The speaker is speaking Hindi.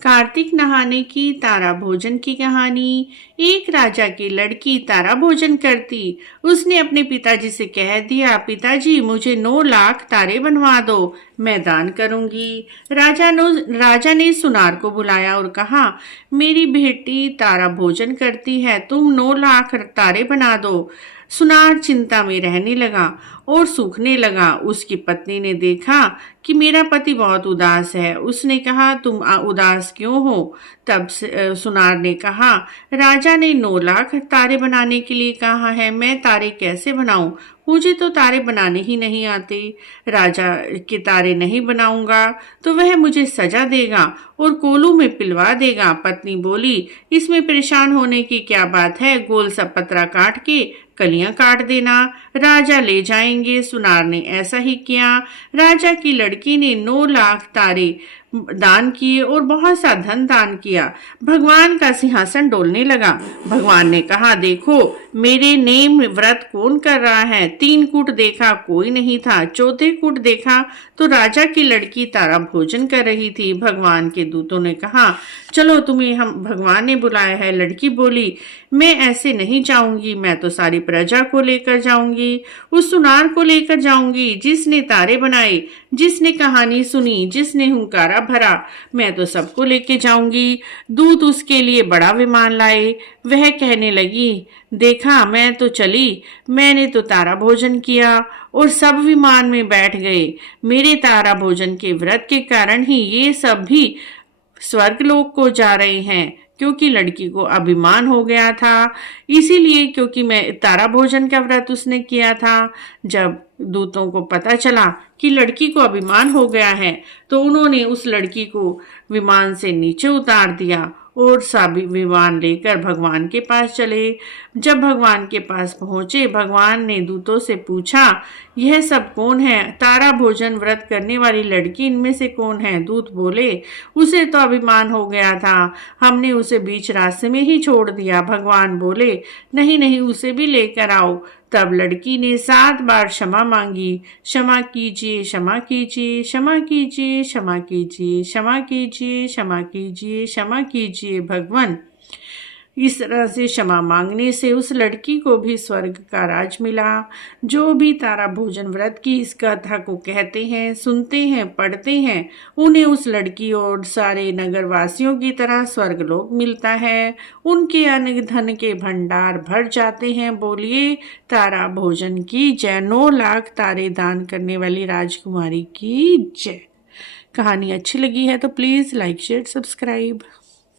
कार्तिक नहाने की तारा भोजन की कहानी। एक राजा की लड़की तारा भोजन करती। उसने अपने पिताजी से कह दिया, पिताजी मुझे 9 लाख तारे बनवा दो, मैं दान करूंगी। राजा ने सुनार को बुलाया और कहा, मेरी बेटी तारा भोजन करती है, तुम 9 लाख तारे बना दो। सुनार चिंता में रहने लगा और सूखने लगा। उसकी पत्नी ने देखा कि मेरा पति बहुत उदास है। उसने कहा, तुम उदास क्यों हो? तब सुनार ने कहा, राजा ने 9 लाख तारे बनाने के लिए कहा है, मैं तारे कैसे बनाऊं? मुझे तो तारे बनाने ही नहीं आते। राजा के तारे नहीं बनाऊंगा तो वह मुझे सजा देगा और कोलू में पिलवा देगा। पत्नी बोली, इसमें परेशान होने की क्या बात है, गोल सा पतरा काट के कलियां काट देना, राजा ले जाएंगे। सुनार ने ऐसा ही किया। राजा की लड़की ने 9 लाख तारे दान किए और बहुत सा धन दान किया। भगवान का सिंहासन डोलने लगा। भगवान ने कहा, देखो मेरे नेम व्रत कौन कर रहा है। 3 कूट देखा, कोई नहीं था। चौथे कूट देखा तो राजा की लड़की तारा भोजन कर रही थी। भगवान के दूतों ने कहा, चलो तुम्हें हम भगवान ने बुलाया है। लड़की बोली, मैं ऐसे नहीं जाऊंगी, मैं तो सारी प्रजा को लेकर जाऊंगी, उस सुनार को लेकर जाऊंगी जिसने तारे बनाए, जिसने कहानी सुनी, जिसने हुंकारा भरा, मैं तो सबको लेके जाऊंगी। दूत उसके लिए बड़ा विमान लाए। वह कहने लगी, देखा मैं तो चली, मैंने तो तारा भोजन किया और सब विमान में बैठ गए। मेरे तारा भोजन के व्रत के कारण ही ये सब भी स्वर्गलोक को जा रहे हैं, क्योंकि लड़की को अभिमान हो गया था। इसीलिए क्योंकि मैं तारा भोजन का व्रत उसने किया था। जब दूतों को पता चला कि लड़की को अभिमान हो गया है तो उन्होंने उस लड़की को विमान से नीचे उतार दिया और सभी विमान लेकर भगवान के पास चले। जब भगवान के पास पहुंचे, भगवान ने दूतों से पूछा, यह सब कौन है? तारा भोजन व्रत करने वाली लड़की इनमें से कौन है? दूत बोले, उसे तो अभिमान हो गया था, हमने उसे बीच रास्ते में ही छोड़ दिया। भगवान बोले, नहीं नहीं, उसे भी लेकर आओ। तब लड़की ने 7 बार क्षमा मांगी, क्षमा कीजिए, क्षमा कीजिए, क्षमा कीजिए, क्षमा कीजिए, क्षमा कीजिए, क्षमा कीजिए, क्षमा कीजिए भगवान। इस तरह से क्षमा मांगने से उस लड़की को भी स्वर्ग का राज मिला। जो भी तारा भोजन व्रत की इस कथा को कहते हैं, सुनते हैं, पढ़ते हैं, उन्हें उस लड़की और सारे नगरवासियों की तरह स्वर्गलोक मिलता है। उनके अन्न धन के भंडार भर जाते हैं। बोलिए तारा भोजन की जय। 9 लाख तारे दान करने वाली राजकुमारी की जय। कहानी अच्छी लगी है तो प्लीज़ लाइक शेयर सब्सक्राइब।